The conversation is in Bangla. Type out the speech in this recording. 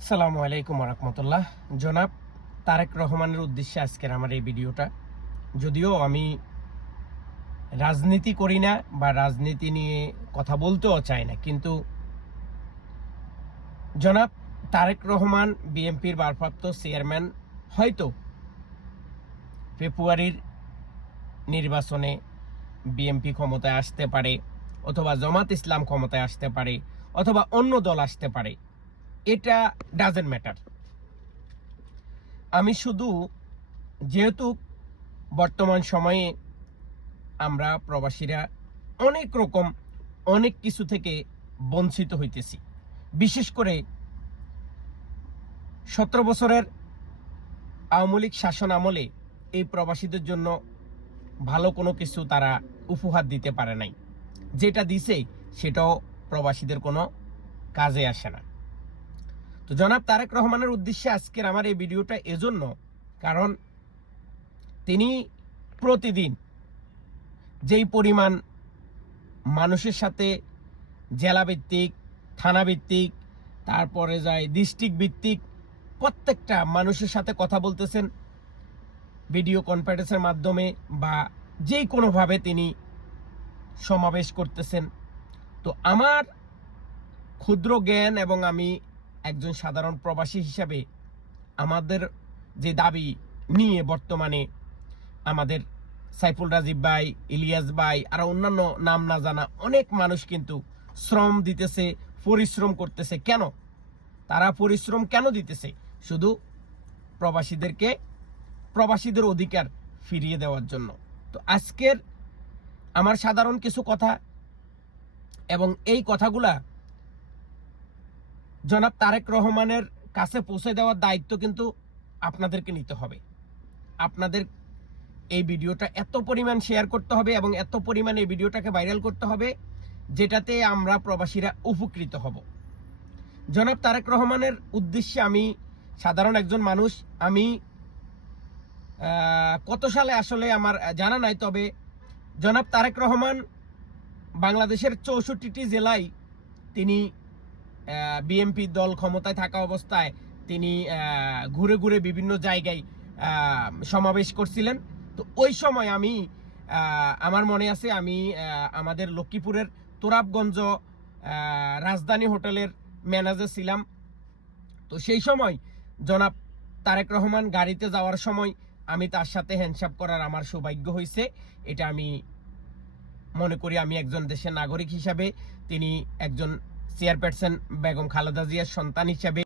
আসসালামু আলাইকুম রহমতুল্লাহ। জনাব তারেক রহমানের উদ্দেশ্যে আজকের আমার এই ভিডিওটা। যদিও আমি রাজনীতি করি না বা রাজনীতি নিয়ে কথা বলতেও চাই না, কিন্তু জনাব তারেক রহমান বিএনপির ভারপ্রাপ্ত চেয়ারম্যান হয়তো ফেব্রুয়ারির নির্বাচনে বিএনপি ক্ষমতায় আসতে পারে, অথবা জামাত ইসলাম ক্ষমতায় আসতে পারে, অথবা অন্য দল আসতে পারে। এটা ডাজেন্ট ম্যাটার। আমি শুধু, যেহেতু বর্তমান সময়ে আমরা প্রবাসীরা অনেক কিছু থেকে বঞ্চিত হইতেছি, বিশেষ করে 17 বছরের আওয়ামী লীগ শাসন আমলে এই প্রবাসীদের জন্য ভালো কোনো কিছু তারা উপহার দিতে পারে নাই। যেটা দিছে সেটাও প্রবাসীদের কোনো কাজে আসে না। তো জনাব তারেক রহমানের উদ্দেশ্যে আজকের আমার এই ভিডিওটা এজন্য, কারণ তিনি প্রতিদিন যেই পরিমাণ মানুষের সাথে জেলাভিত্তিক, থানাভিত্তিক, তারপরে যায় ডিস্ট্রিক্ট ভিত্তিক প্রত্যেকটা মানুষের সাথে কথা বলতেছেন ভিডিও কনফারেন্সের মাধ্যমে বা যেই কোনোভাবে তিনি সমাবেশ করতেছেন। তো আমার ক্ষুদ্র জ্ঞান এবং আমি একজন সাধারণ প্রবাসী হিসাবে আমাদের যে দাবি নিয়ে বর্তমানে আমাদের সাইফুল রাজীব ভাই, ইলিয়াস ভাই, আর অন্যান্য নাম না জানা অনেক মানুষ কিন্তু শ্রম দিতেছে, পরিশ্রম করতেছে। কেন তারা পরিশ্রম কেন দিতেছে? শুধু প্রবাসীদের অধিকার ফিরিয়ে দেওয়ার জন্য। তো আজকের আমার সাধারণ কিছু কথা, এবং এই কথাগুলা জনাব তারেক রহমানের কাছে পৌঁছে দেওয়ার দায়িত্ব কিন্তু আপনাদেরকে নিতে হবে। আপনাদের এই ভিডিওটা এত পরিমাণ শেয়ার করতে হবে এবং এত পরিমাণ এই ভিডিওটাকে ভাইরাল করতে হবে, যেটাতে আমরা প্রবাসীরা উপকৃত হব। জনাব তারেক রহমানের উদ্দেশ্যে, আমি সাধারণ একজন মানুষ, আমি কত সালে আসলে আমার জানা নাই, তবে জনাব তারেক রহমান বাংলাদেশের 64টি জেলায় তিনি বিএনপি দল ক্ষমতায় থাকা অবস্থায় তিনি ঘুরে ঘুরে বিভিন্ন জায়গায় সমাবেশ করছিলেন। তো ওই সময় আমি, আমার মনে আছে, আমি আমাদের লক্ষ্মীপুরের তোরাবগঞ্জ রাজধানী হোটেলের ম্যানেজার ছিলাম। তো সেই সময় জনাব তারেক রহমান গাড়িতে যাওয়ার সময় আমি তার সাথে হ্যান্ডশেক করার আমার সৌভাগ্য হয়েছে। এটা আমি মনে করি, আমি একজন দেশের নাগরিক হিসাবে, তিনি একজন চেয়ারপারসন বেগম খালেদা জিয়ার সন্তান হিসাবে